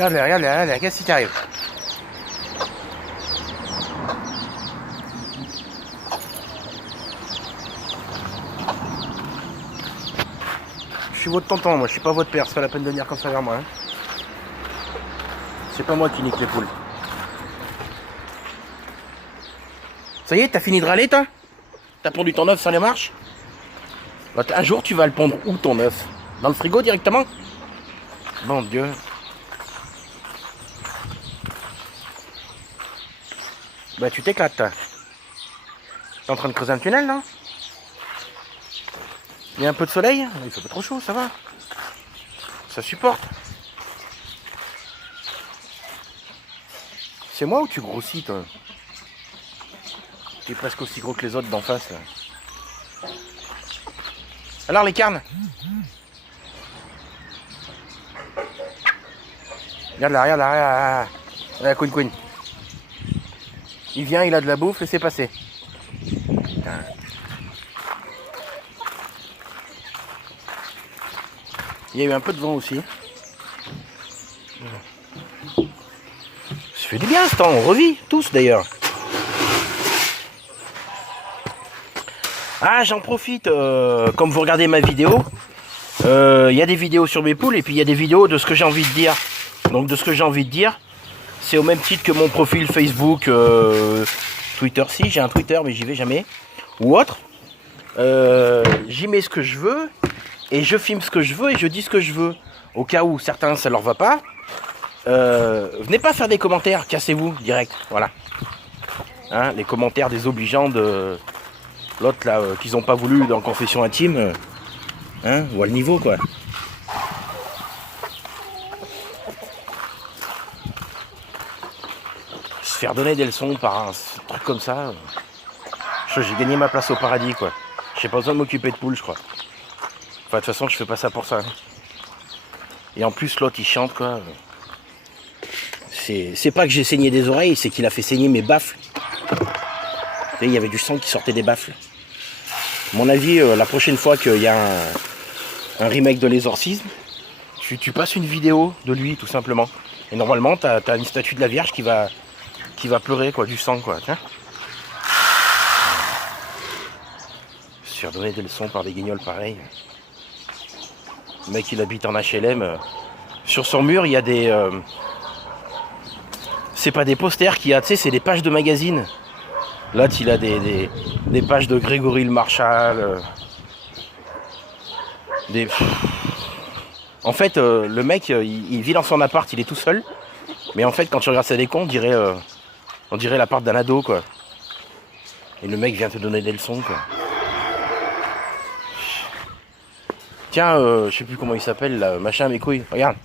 Regarde, qu'est-ce qui t'arrive? Je suis votre tonton, moi, je suis pas votre père, c'est pas la peine de venir comme ça vers moi. Hein. C'est pas moi qui nique les poules. Ça y est, t'as fini de râler, toi? T'as pondu ton œuf sur les marches? Bah, un jour, tu vas le pondre où, ton œuf? Dans le frigo, directement? Bon Dieu. Bah, tu t'éclates, toi. T'es en train de creuser un tunnel, non? Il y a un peu de soleil? Il fait pas trop chaud, ça va. Ça supporte. C'est moi ou tu grossis, toi? Tu es presque aussi gros que les autres d'en face, là. Alors, les carnes? Regarde là. La Queen. Il vient, il a de la bouffe et c'est passé. Putain. Il y a eu un peu de vent aussi. Ça fait du bien ce temps, on revit, tous d'ailleurs. Ah, j'en profite, comme vous regardez ma vidéo, il y a des vidéos sur mes poules et puis il y a des vidéos de ce que j'ai envie de dire. Donc de ce que j'ai envie de dire, c'est au même titre que mon profil Facebook, Twitter, si j'ai un Twitter mais j'y vais jamais, ou autre. J'y mets ce que je veux et je filme ce que je veux et je dis ce que je veux. Au cas où certains ça leur va pas, venez pas faire des commentaires, cassez-vous direct, voilà. Hein, les commentaires désobligeants de l'autre là qu'ils ont pas voulu dans Confession Intime, hein, ou à le niveau quoi. Se faire donner des leçons par un truc comme ça, j'ai gagné ma place au paradis quoi. J'ai pas besoin de m'occuper de poules je crois. Enfin de toute façon je fais pas ça pour ça. Et en plus l'autre il chante quoi. C'est pas que j'ai saigné des oreilles, c'est qu'il a fait saigner mes baffles. Et il y avait du sang qui sortait des baffles. À mon avis, la prochaine fois qu'il y a un remake de l'Exorcisme, tu passes une vidéo de lui tout simplement. Et normalement t'as une statue de la Vierge qui va pleurer quoi, du sang quoi. Tiens. Se faire donner des leçons par des guignols pareils. Le mec il habite en HLM. Sur son mur il y a des... c'est pas des posters qu'il y a, tu sais, c'est des pages de magazines. Là il a des pages de Grégory le Marchal. En fait le mec il vit dans son appart, il est tout seul. Mais en fait quand tu regardes sa déco on dirait l'appart d'un ado quoi. Et le mec vient te donner des leçons quoi. Tiens, je sais plus comment il s'appelle là, machin mes couilles. Regarde,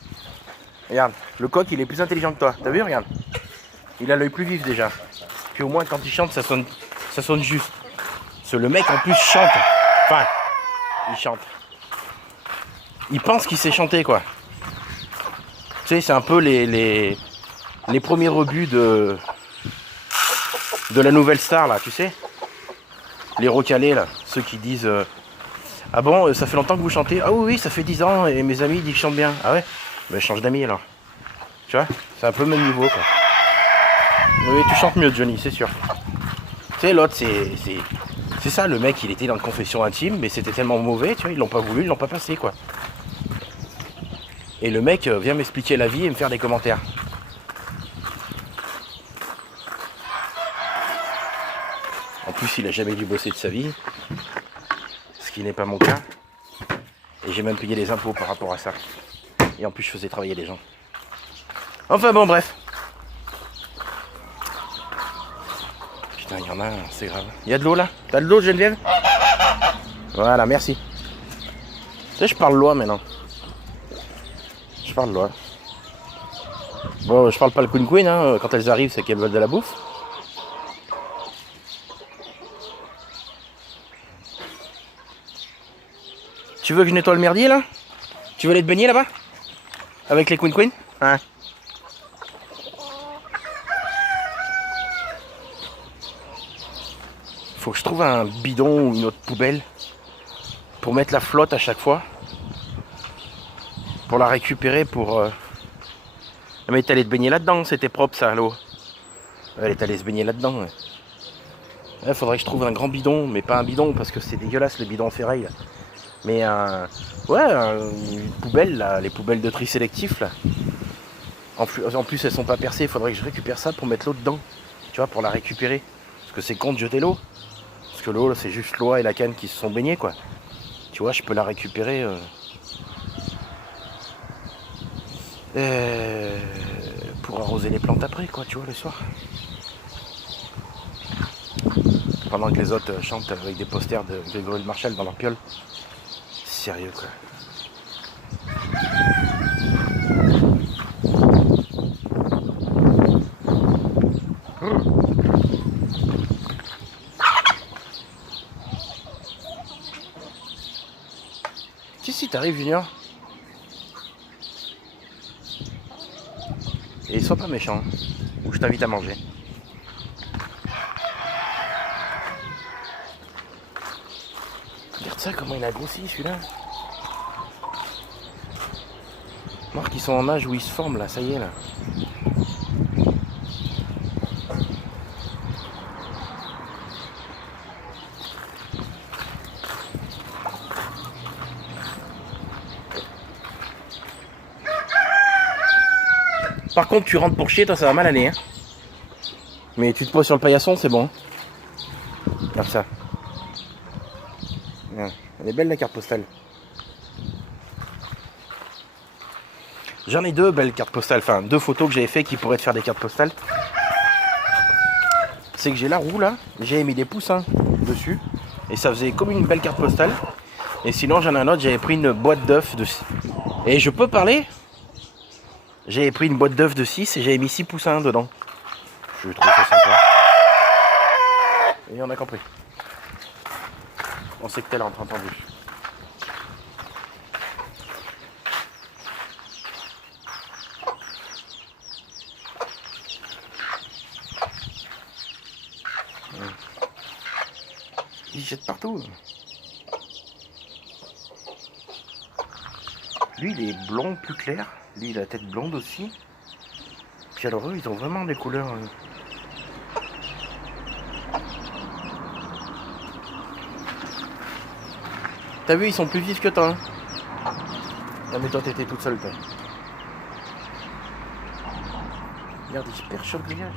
le coq il est plus intelligent que toi. T'as vu, regarde. Il a l'œil plus vif déjà. Puis au moins quand il chante ça sonne juste. Parce que le mec en plus chante. Enfin, il chante. Il pense qu'il sait chanter quoi. Tu sais, c'est un peu les premiers rebuts de la nouvelle star là, tu sais. Les recalés là, ceux qui disent ah bon, ça fait longtemps que vous chantez? Ah oui, ça fait 10 ans et mes amis disent que je chante bien. Ah ouais? Ben change d'amis alors. Tu vois? C'est un peu le même niveau quoi. Oui, tu chantes mieux Johnny, c'est sûr. Tu sais, l'autre c'est ça, le mec il était dans une confession intime, mais c'était tellement mauvais, tu vois, ils l'ont pas voulu, ils l'ont pas passé quoi. Et le mec vient m'expliquer la vie et me faire des commentaires. En plus, il a jamais dû bosser de sa vie, ce qui n'est pas mon cas. Et j'ai même payé des impôts par rapport à ça. Et en plus, je faisais travailler les gens. Enfin bon, bref. Putain, il y en a, c'est grave. Il y a de l'eau là? T'as de l'eau, Geneviève? Voilà, merci. Tu sais, je parle loi maintenant. Je parle loi. Bon, je parle pas le Queen, hein. Quand elles arrivent, c'est qu'elles veulent de la bouffe. Tu veux que je nettoie le merdier là? Tu veux aller te baigner là-bas? Avec les Queen? Hein? Faut que je trouve un bidon ou une autre poubelle pour mettre la flotte à chaque fois. Pour la récupérer, pour Mais t'es allé te baigner là-dedans, c'était propre ça, l'eau. Elle est allée se baigner là-dedans. Ouais. Il faudrait que je trouve un grand bidon, mais pas un bidon parce que c'est dégueulasse les bidons ferraille. Là. Mais une poubelle, là, les poubelles de tri sélectif. Là. En plus, elles sont pas percées, il faudrait que je récupère ça pour mettre l'eau dedans. Tu vois, pour la récupérer. Parce que c'est con de jeter l'eau. Parce que l'eau, c'est juste l'eau et la canne qui se sont baignés, quoi. Tu vois, je peux la récupérer. Pour arroser les plantes après, quoi, tu vois, le soir. Pendant que les autres chantent avec des posters de Grégory Marshall dans leur piole. Sérieux, quoi. Si, t'arrives, Junior. Et sois pas méchant, hein, ou je t'invite à manger. Regarde ça, comment il a grossi celui-là. Marc, ils sont en âge où ils se forment là, ça y est là. Par contre, tu rentres pour chier, toi ça va mal aller. Hein. Mais tu te poses sur le paillasson, c'est bon. Comme ça. Elle est belle la carte postale. J'en ai deux belles cartes postales, enfin 2 photos que j'avais fait qui pourraient te faire des cartes postales. C'est que j'ai la roue là, j'avais mis des poussins dessus. Et ça faisait comme une belle carte postale. Et sinon j'en ai un autre, j'avais pris une boîte d'œufs de... Et je peux parler? J'avais pris une boîte d'œufs de 6 et j'avais mis 6 poussins dedans. Je trouve ça sympa. Et on a compris. On sait que t'es là, entendu. Il jette partout. Lui, il est blond plus clair. Lui, il a la tête blonde aussi. Puis alors eux, ils ont vraiment des couleurs... T'as vu, ils sont plus vifs que toi. Hein. Ah, mais toi, t'étais toute seule, toi. Regarde, il est super chaud le grillage.